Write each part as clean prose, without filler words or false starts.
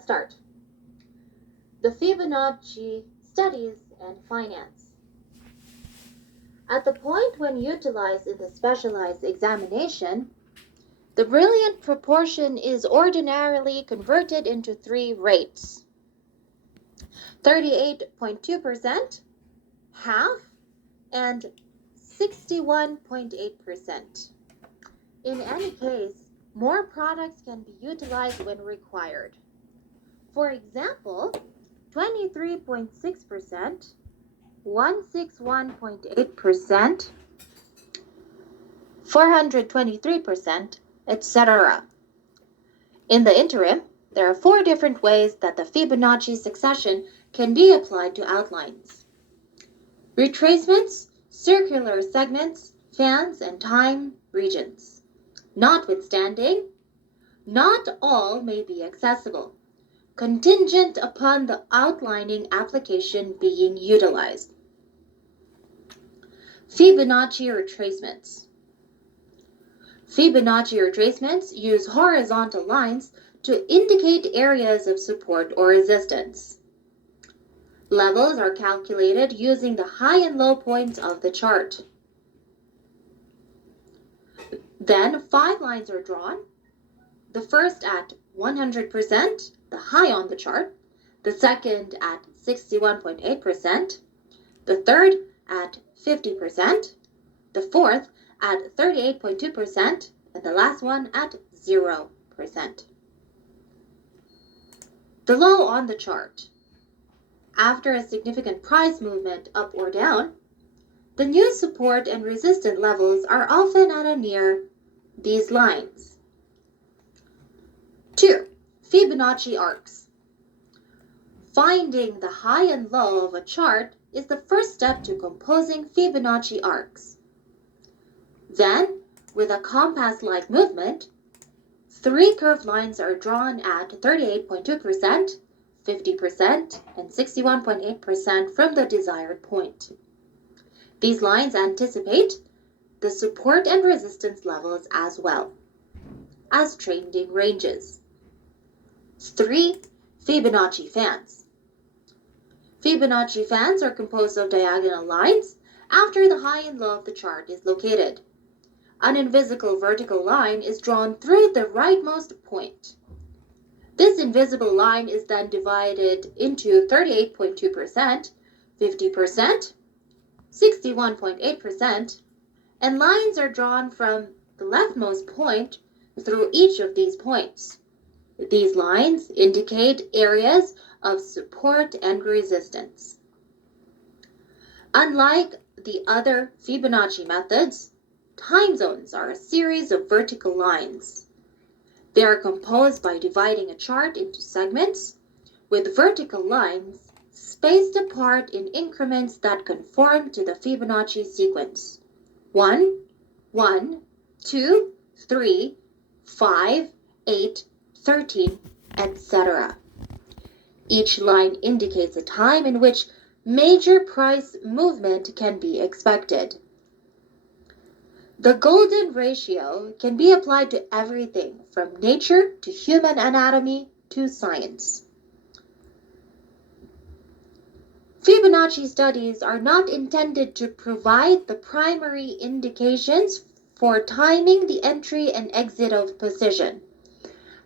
Start. The Fibonacci studies and finance. At the point when utilized in the specialized examination, the brilliant proportion is ordinarily converted into three rates: 38.2%, half, and 61.8%. In any case, more products can be utilized when required. For example, 23.6%, 161.8%, 423%, etc. In the interim, there are 4 different ways that the Fibonacci succession can be applied to outlines: retracements, circular segments, fans, and time regions. Notwithstanding, not all may be accessible, contingent upon the outlining application being utilized. Fibonacci retracements. Fibonacci retracements use horizontal lines to indicate areas of support or resistance. Levels are calculated using the high and low points of the chart. Then 5 lines are drawn, the first at 100%, the high on the chart, the second at 61.8%, the third at 50%, the fourth at 38.2%, and the last one at 0%. The low on the chart. After a significant price movement up or down, the new support and resistance levels are often at or near these lines. 2. Fibonacci arcs. Finding the high and low of a chart is the first step to composing Fibonacci arcs. Then, with a compass-like movement, 3 curved lines are drawn at 38.2%, 50%, and 61.8% from the desired point. These lines anticipate the support and resistance levels as well as trending ranges. 3. Fibonacci fans. Fibonacci fans are composed of diagonal lines after the high and low of the chart is located. An invisible vertical line is drawn through the rightmost point. This invisible line is then divided into 38.2%, 50%, 61.8%, and lines are drawn from the leftmost point through each of these points. These lines indicate areas of support and resistance. Unlike the other Fibonacci methods, time zones are a series of vertical lines. They are composed by dividing a chart into segments with vertical lines spaced apart in increments that conform to the Fibonacci sequence: 1, 1, 2, 3, 5, 8, 13, etc. Each line indicates a time in which major price movement can be expected. The golden ratio can be applied to everything from nature to human anatomy to science. Fibonacci studies are not intended to provide the primary indications for timing the entry and exit of position.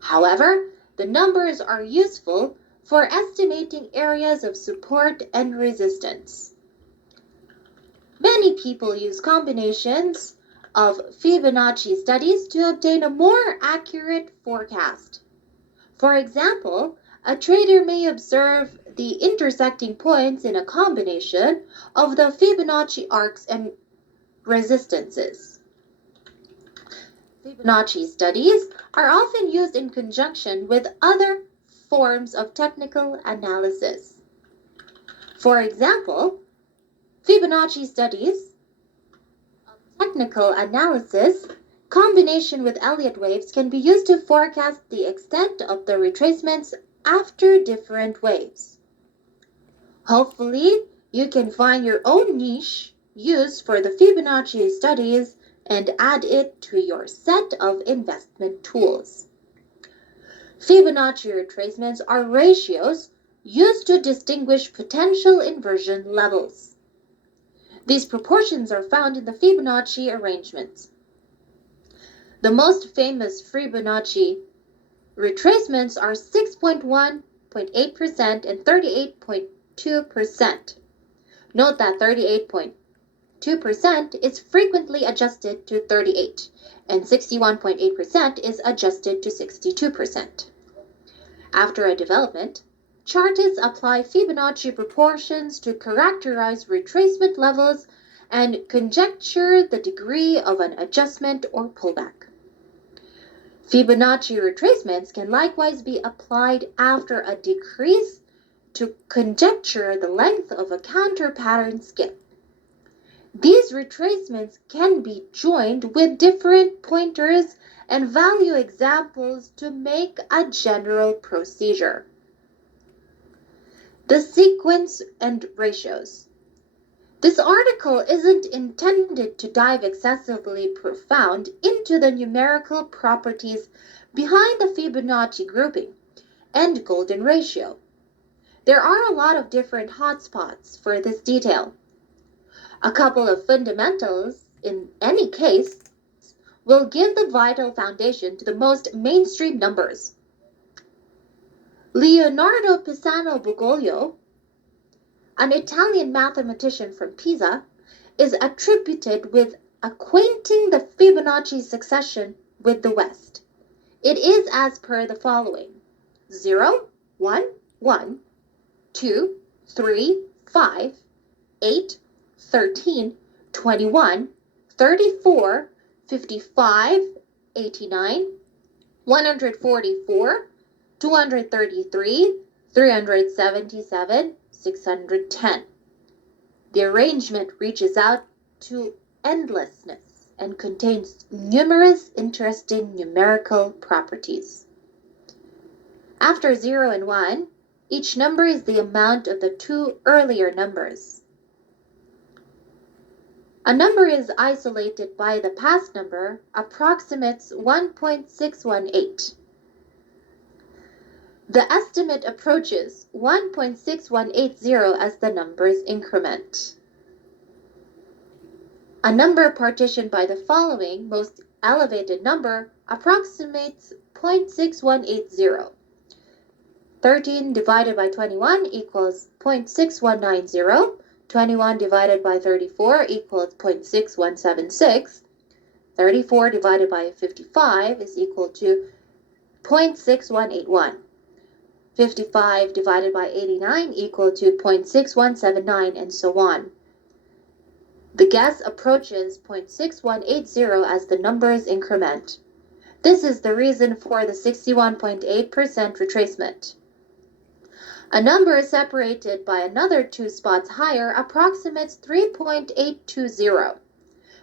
However, the numbers are useful for estimating areas of support and resistance. Many people use combinations of Fibonacci studies to obtain a more accurate forecast. For example, a trader may observe the intersecting points in a combination of the Fibonacci arcs and resistances. Fibonacci studies are often used in conjunction with other forms of technical analysis. For example, Fibonacci studies of technical analysis combination with Elliott waves can be used to forecast the extent of the retracements after different waves. Hopefully, you can find your own niche used for the Fibonacci studies and add it to your set of investment tools. Fibonacci retracements are ratios used to distinguish potential inversion levels. These proportions are found in the Fibonacci arrangements. The most famous Fibonacci retracements are 6.1, 0.8%, and 38.2%. Note that 38.2% is frequently adjusted to 38, and 61.8% is adjusted to 62%. After a development, chartists apply Fibonacci proportions to characterize retracement levels and conjecture the degree of an adjustment or pullback. Fibonacci retracements can likewise be applied after a decrease to conjecture the length of a counter pattern skip. These retracements can be joined with different pointers and value examples to make a general procedure. The sequence and ratios. This article isn't intended to dive excessively profound into the numerical properties behind the Fibonacci grouping and golden ratio. There are a lot of different hotspots for this detail. A couple of fundamentals, in any case, will give the vital foundation to the most mainstream numbers. Leonardo Pisano Bugoglio, an Italian mathematician from Pisa, is attributed with acquainting the Fibonacci succession with the West. It is as per the following: 0, 1, 1, 2, 3, 5, 8, 13, 21, 34, 55, 89, 144, 233, 377, 610. The arrangement reaches out to endlessness and contains numerous interesting numerical properties. After 0 and 1, each number is the amount of the two earlier numbers. A number is isolated by the past number approximates 1.618. The estimate approaches 1.6180 as the number's increment. A number partitioned by the following most elevated number approximates 0.6180. 13 divided by 21 equals 0.6190. 21 divided by 34 equals 0.6176. 34 divided by 55 is equal to 0.6181. 55 divided by 89 equal to 0.6179, and so on. The guess approaches 0.6180 as the number's increment. This is the reason for the 61.8% retracement. A number separated by another 2 spots higher approximates 3.820.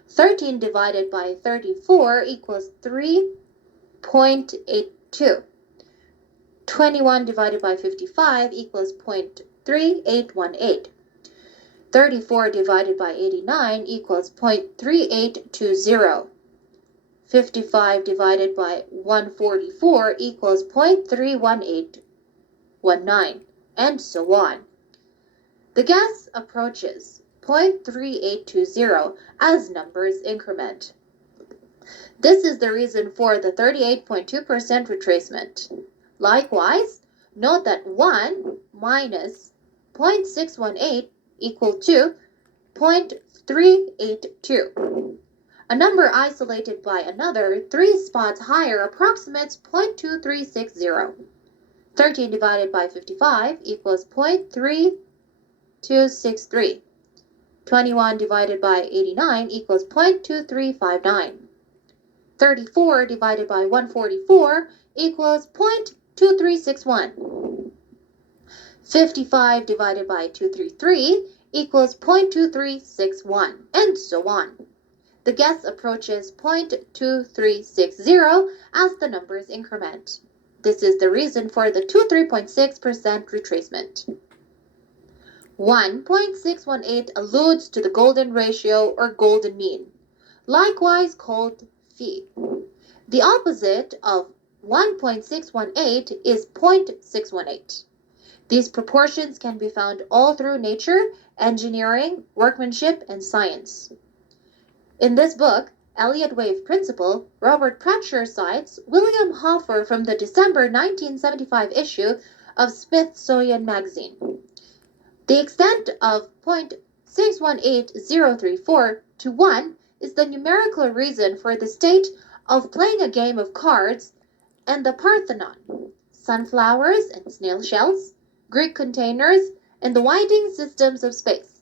13 divided by 34 equals 3.82. 21 divided by 55 equals 0.3818. 34 divided by 89 equals 0.3820. 55 divided by 144 equals 0.31819. And so on. The guess approaches 0.3820 as numbers increment. This is the reason for the 38.2% retracement. Likewise, note that 1 minus 0.618 equal to 0.382. A number isolated by another 3 spots higher approximates 0.2360. 13 divided by 55 equals 0.3263. 21 divided by 89 equals 0.2359. 34 divided by 144 equals 0.2361. 55 divided by 233 equals 0.2361, and so on. The guess approaches 0.2360 as the numbers increment. This is the reason for the 23.6% retracement. 1.618 alludes to the golden ratio or golden mean, likewise called phi. The opposite of 1.618 is 0.618. These proportions can be found all through nature, engineering, workmanship, and science. In this book, Elliott Wave Principle, Robert Pratcher cites William Hoffer from the December 1975 issue of Smithsonian Magazine. The extent of 0.618034 to 1 is the numerical reason for the state of playing a game of cards and the Parthenon, sunflowers and snail shells, Greek containers, and the winding systems of space.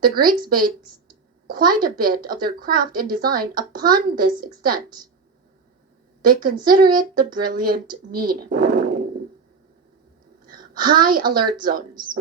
The Greeks based quite a bit of their craft and design upon this extent. They consider it the brilliant mean. High alert zones.